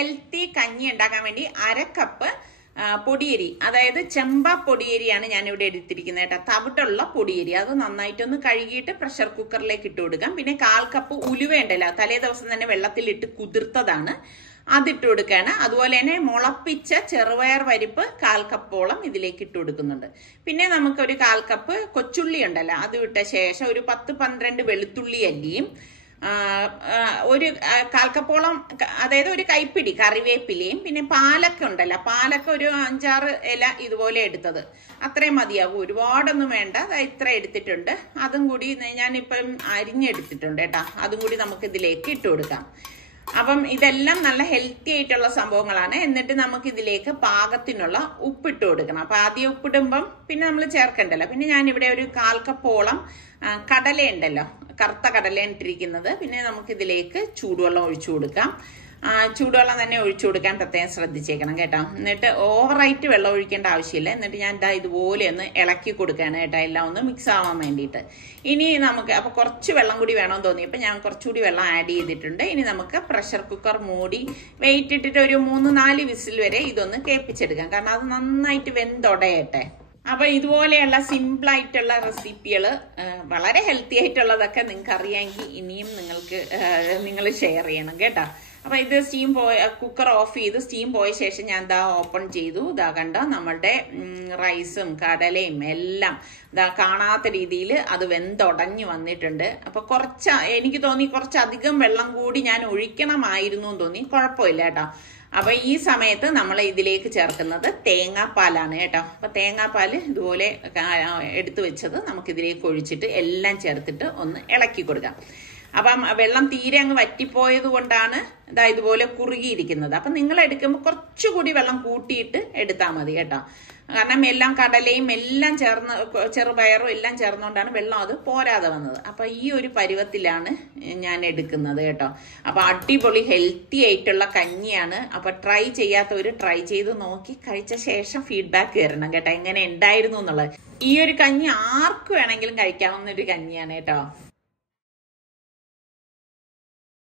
Healthy കഞ്ഞി ഉണ്ടാക്കാൻ വേണ്ടി 1/2 കപ്പ് പൊടിയരി, അതായത് ചെമ്പ പൊടിയരിയാണ് ഞാൻ ഇവിടെ എടുത്തിരിക്കുന്നത് കേട്ടോ. തവിട്ടുള്ള പൊടിയരി, അത് നന്നായിട്ടൊന്ന് കഴുകിയിട്ട് പ്രഷർ കുക്കറിലേക്ക് ഇട്ട് കൊടുക്കാം. പിന്നെ 1/4 കപ്പ് ഉലുവ ഉണ്ടല്ലോ, തലേ ദിവസം തന്നെ വെള്ളത്തിലിട്ട് കുതിർത്തതാണ്, അതിട്ട് കൊടുക്കുകയാണ്. അതുപോലെ തന്നെ മുളപ്പിച്ച ചെറുപയർ പരിപ്പ് 1/4 കപ്പോളം ഇതിലേക്ക് ഇട്ട് കൊടുക്കുന്നുണ്ട്. പിന്നെ നമുക്കൊരു 1/4 കപ്പ് കൊച്ചുള്ളി ഉണ്ടല്ലോ, അത് ഇട്ട ശേഷം ഒരു 10-12 വെളുത്തുള്ളി അല്ലിയും, ഒരു 1/4 കപ്പോളം, അതായത് ഒരു കൈപ്പിടി കറിവേപ്പിലയും, പിന്നെ പാലക്ക ഉണ്ടല്ലോ, പാലക്ക ഒരു 5-6 ഇല ഇതുപോലെ എടുത്തത്, അത്രയും മതിയാകും, ഒരുപാടൊന്നും വേണ്ട. ഇത്ര എടുത്തിട്ടുണ്ട്. അതും കൂടി ഞാനിപ്പം അരിഞ്ഞെടുത്തിട്ടുണ്ട് കേട്ടോ, അതും കൂടി നമുക്ക് ഇതിലേക്ക് ഇട്ട് കൊടുക്കാം. അപ്പം ഇതെല്ലാം നല്ല ഹെൽത്തി ആയിട്ടുള്ള സംഭവങ്ങളാണ്. എന്നിട്ട് നമുക്ക് ഇതിലേക്ക് പാകത്തിനുള്ള ഉപ്പിട്ട് കൊടുക്കണം. അപ്പൊ ആദ്യം ഉപ്പിടുമ്പം പിന്നെ നമ്മൾ ചേർക്കണ്ടല്ലോ. പിന്നെ ഞാനിവിടെ ഒരു 1/4 കപ്പോളം കടലയുണ്ടല്ലോ, കറുത്ത കടല ഇട്ടിരിക്കുന്നത്. പിന്നെ നമുക്കിതിലേക്ക് ചൂടുവെള്ളം ഒഴിച്ചു കൊടുക്കാം. ചൂടുവെള്ളം തന്നെ ഒഴിച്ചു കൊടുക്കാൻ പ്രത്യേകം ശ്രദ്ധിച്ചേക്കണം കേട്ടോ. എന്നിട്ട് ഓവറായിട്ട് വെള്ളം ഒഴിക്കേണ്ട ആവശ്യമില്ല. എന്നിട്ട് ഞാൻ ഇതുപോലെ ഒന്ന് ഇളക്കി കൊടുക്കുകയാണ് കേട്ടോ, എല്ലാം ഒന്ന് മിക്സ് ആവാൻ വേണ്ടിയിട്ട്. ഇനി നമുക്ക് അപ്പോൾ കുറച്ച് വെള്ളം കൂടി വേണമെന്ന് തോന്നിയപ്പോൾ ഞാൻ കുറച്ചുകൂടി വെള്ളം ആഡ് ചെയ്തിട്ടുണ്ട്. ഇനി നമുക്ക് പ്രഷർ കുക്കർ മൂടി വെയിറ്റ് ഇട്ടിട്ട് ഒരു 3-4 വിസിൽ വരെ ഇതൊന്ന് കേൾപ്പിച്ചെടുക്കാം, കാരണം അത് നന്നായിട്ട് വെന്തൊടയട്ടെ. അപ്പൊ ഇതുപോലെയുള്ള സിമ്പിൾ ആയിട്ടുള്ള റെസിപ്പികൾ, വളരെ ഹെൽത്തി ആയിട്ടുള്ളതൊക്കെ നിങ്ങൾക്ക് അറിയാമെങ്കിൽ ഇനിയും നിങ്ങൾ ഷെയർ ചെയ്യണം കേട്ടോ. അപ്പൊ ഇത് കുക്കർ ഓഫ് ചെയ്ത് സ്റ്റീം പോയ ശേഷം ഞാൻ ഓപ്പൺ ചെയ്തു. കണ്ടോ, നമ്മളുടെ റൈസും കടലയും എല്ലാം കാണാത്ത രീതിയിൽ അത് വെന്തൊടഞ്ഞു വന്നിട്ടുണ്ട്. അപ്പൊ എനിക്ക് തോന്നി കുറച്ചധികം വെള്ളം കൂടി ഞാൻ ഒഴിക്കണമായിരുന്നു എന്ന് തോന്നി. കുഴപ്പമില്ല കേട്ടോ. അപ്പൊ ഈ സമയത്ത് നമ്മൾ ഇതിലേക്ക് ചേർക്കുന്നത് തേങ്ങാപ്പാലാണ് കേട്ടോ. അപ്പൊ തേങ്ങാപ്പാൽ ഇതുപോലെ എടുത്തു വെച്ചത് നമുക്കിതിലേക്ക് ഒഴിച്ചിട്ട് എല്ലാം ചേർത്തിട്ട് ഒന്ന് ഇളക്കി കൊടുക്കാം. അപ്പം വെള്ളം തീരെ അങ്ങ് വറ്റിപ്പോയത് കൊണ്ടാണ് ഇതുപോലെ കുറുകിയിരിക്കുന്നത്. അപ്പം നിങ്ങൾ എടുക്കുമ്പോൾ കുറച്ചുകൂടി വെള്ളം കൂട്ടിയിട്ട് എടുത്താൽ മതി കേട്ടോ. കാരണം എല്ലാം കടലയും എല്ലാം ചേർന്ന് ചെറുപയറും എല്ലാം ചേർന്നുകൊണ്ടാണ് വെള്ളം അത് പോരാതെ വന്നത്. അപ്പൊ ഈ ഒരു പരുവത്തിലാണ് ഞാൻ എടുക്കുന്നത് കേട്ടോ. അപ്പൊ അടിപൊളി ഹെൽത്തി ആയിട്ടുള്ള കഞ്ഞിയാണ്. അപ്പൊ ട്രൈ ചെയ്യാത്തവര് ട്രൈ ചെയ്ത് നോക്കി കഴിച്ച ശേഷം ഫീഡ്ബാക്ക് തരണം കേട്ടോ, എങ്ങനെ ഉണ്ടായിരുന്നു എന്നുള്ളത്. ഈ ഒരു കഞ്ഞി ആർക്ക് വേണമെങ്കിലും കഴിക്കാവുന്ന ഒരു കഞ്ഞിയാണ് കേട്ടോ.